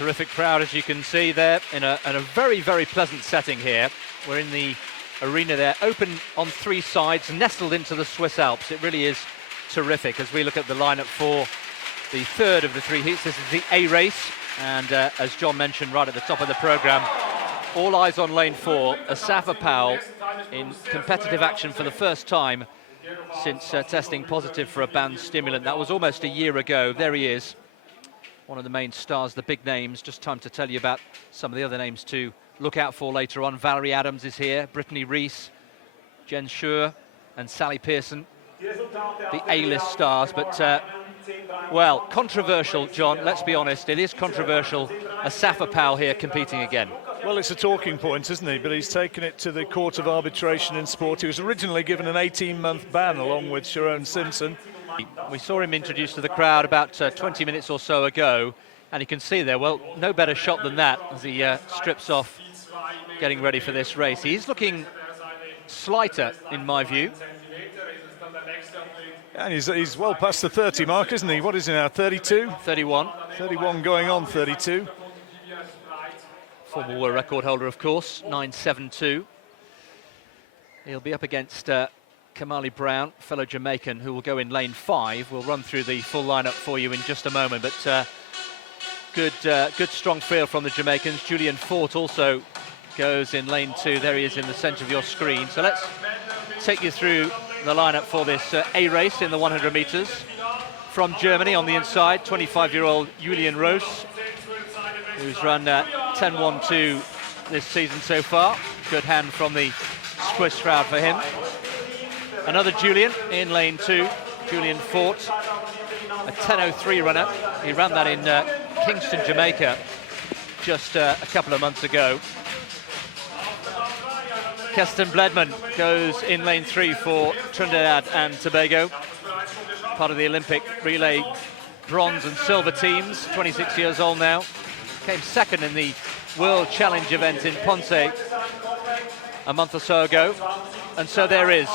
Terrific crowd, as you can see there, in a very, very pleasant setting here. We're in the arena there, open on three sides, nestled into the Swiss Alps. It really is terrific as we look at the lineup for the third of the three heats. This is the A race, and as John mentioned right at the top of the programme, all eyes on lane 4. Asafa Powell in competitive action for the first time since testing positive for a banned stimulant. That was almost a year ago. There he is, one of the main stars, the big names. Just time to tell you about some of the other names to look out for later on. Valerie Adams is here, Brittany Rees, Jen Schur and Sally Pearson, the A-list stars. But well, controversial, John, let's be honest, it is controversial. Asafa Powell here competing again. Well, it's a talking point, isn't he? But he's taken it to the Court of Arbitration in Sport. He was originally given an 18-month ban along with Sharon Simpson. We saw him introduced to the crowd about 20 minutes or so ago, and you can see there, well, no better shot than that as he strips off, getting ready for this race. He's looking slighter, in my view. And he's well past the 30 mark, isn't he? What is he now, 32? 31. 31 going on 32. Former world record holder, of course, 9.72. He'll be up against Kamali Brown, fellow Jamaican, who will go in lane 5. We'll run through the full lineup for you in just a moment, but good strong field from the Jamaicans. Julian Fort also goes in lane 2. There he is in the centre of your screen. So let's take you through the lineup for this A race in the 100 metres. From Germany on the inside, 25-year-old Julian Roos, who's run 10.12 this season so far. Good hand from the Swiss crowd for him. Another Julian in lane 2, Julian Fort, a 10.03 runner. He ran that in Kingston, Jamaica, just a couple of months ago. Keston Bledman goes in lane 3 for Trinidad and Tobago, part of the Olympic relay bronze and silver teams, 26 years old now. Came second in the World Challenge event in Ponce a month or so ago. And so there is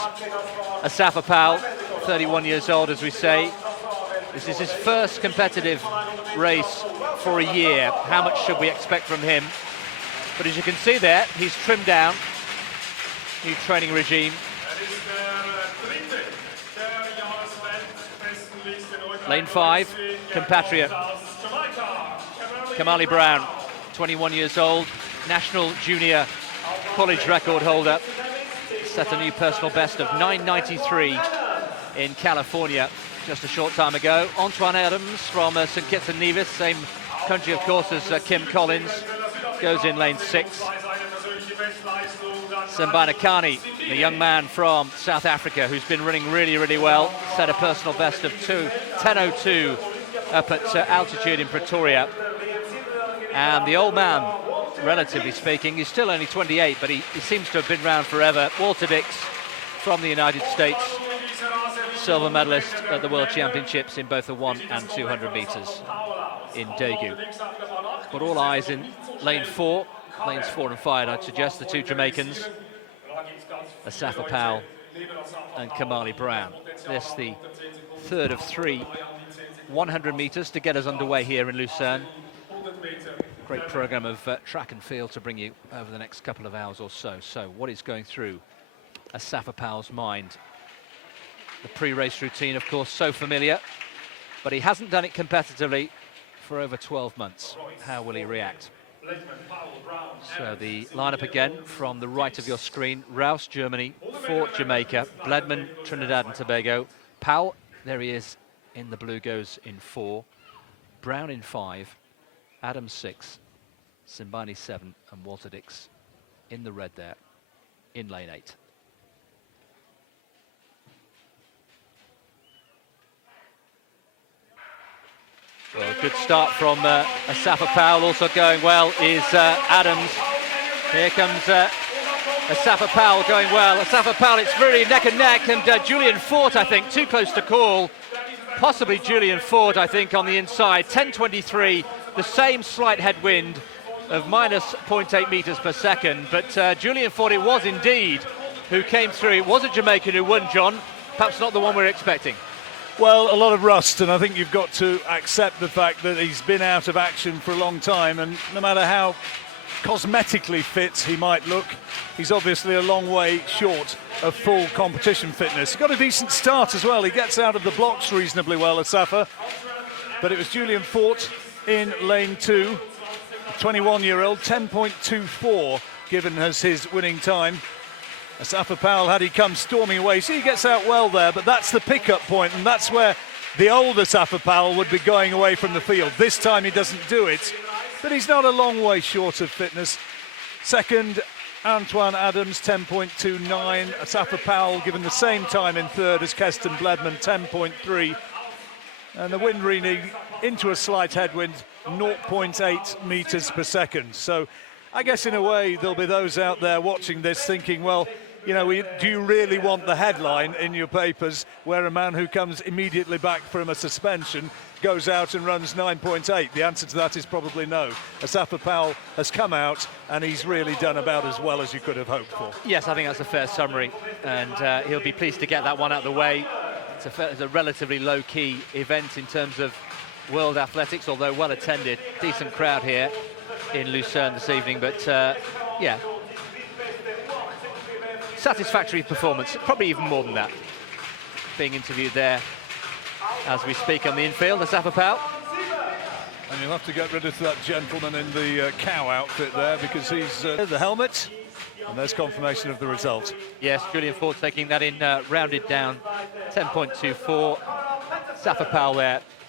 Asafa Powell, 31 years old, as we say. This is his first competitive race for a year. How much should we expect from him? But as you can see there, he's trimmed down. New training regime. Lane 5, compatriot Kamali Brown, 21 years old, national junior college record holder. Set a new personal best of 9.93 in California just a short time ago. Antoine Adams from St Kitts and Nevis, same country of course as Kim Collins, goes in lane 6. Simbana Kani, the young man from South Africa who's been running really, really well, set a personal best of 10.02 up at altitude in Pretoria. And the old man, relatively speaking, he's still only 28, but he seems to have been around forever. Walter Dix from the United States, silver medalist at the World Championships in both the 100 and 200 metres in Daegu. But all eyes in lane 4, lanes 4 and 5, I'd suggest, the two Jamaicans, Asafa Powell and Kamali Brown. This the third of 3 100 metres to get us underway here in Lucerne. Great programme of track and field to bring you over the next couple of hours or so. So what is going through Asafa Powell's mind? The pre-race routine, of course, so familiar, but he hasn't done it competitively for over 12 months. How will he react? So the lineup again from the right of your screen: Rouse, Germany; Fort, Jamaica; Bledman, Trinidad and Tobago; Powell, there he is in the blue, goes in 4; Brown in 5; Adams 6; Simbani 7; and Walter Dix in the red there in lane 8. Well, a good start from Asafa Powell. Also going well is Adams. Here comes Asafa Powell going well. Asafa Powell, it's really neck and neck, and Julian Fort, I think, too close to call. Possibly Julian Fort, I think, on the inside. 10.23, the same slight headwind of minus 0.8 metres per second. But Julian Fort, it was indeed, who came through. It was a Jamaican who won, John. Perhaps not the one we're expecting. Well, a lot of rust, and I think you've got to accept the fact that he's been out of action for a long time, and no matter how cosmetically fit he might look, he's obviously a long way short of full competition fitness. He got a decent start as well. He gets out of the blocks reasonably well, Asafa, but it was Julian Fort in lane 2, 21-year-old, 10.24 given as his winning time. Asafa Powell, had he come storming away, he gets out well there, but that's the pickup point, and that's where the old Asafa Powell would be going away from the field. This time he doesn't do it, but he's not a long way short of fitness. Second, Antoine Adams, 10.29. Asafa Powell given the same time in third as Keston Bledman, 10.3. And the wind reading into a slight headwind, 0.8 metres per second. So I guess in a way there'll be those out there watching this thinking, well, you know, do you really want the headline in your papers where a man who comes immediately back from a suspension goes out and runs 9.8? The answer to that is probably no. Asafa Powell has come out and he's really done about as well as you could have hoped for. Yes, I think that's a fair summary, and he'll be pleased to get that one out of the way. It's a relatively low-key event in terms of world athletics, although well attended. Decent crowd here in Lucerne this evening, but yeah, satisfactory performance, probably even more than that. Being interviewed there as we speak on the infield, Asafa Powell. And you'll have to get rid of that gentleman in the cow outfit there, because he's the helmet, and there's confirmation of the result. Yes, Julian Ford taking that in, rounded down, 10.24. Asafa Powell there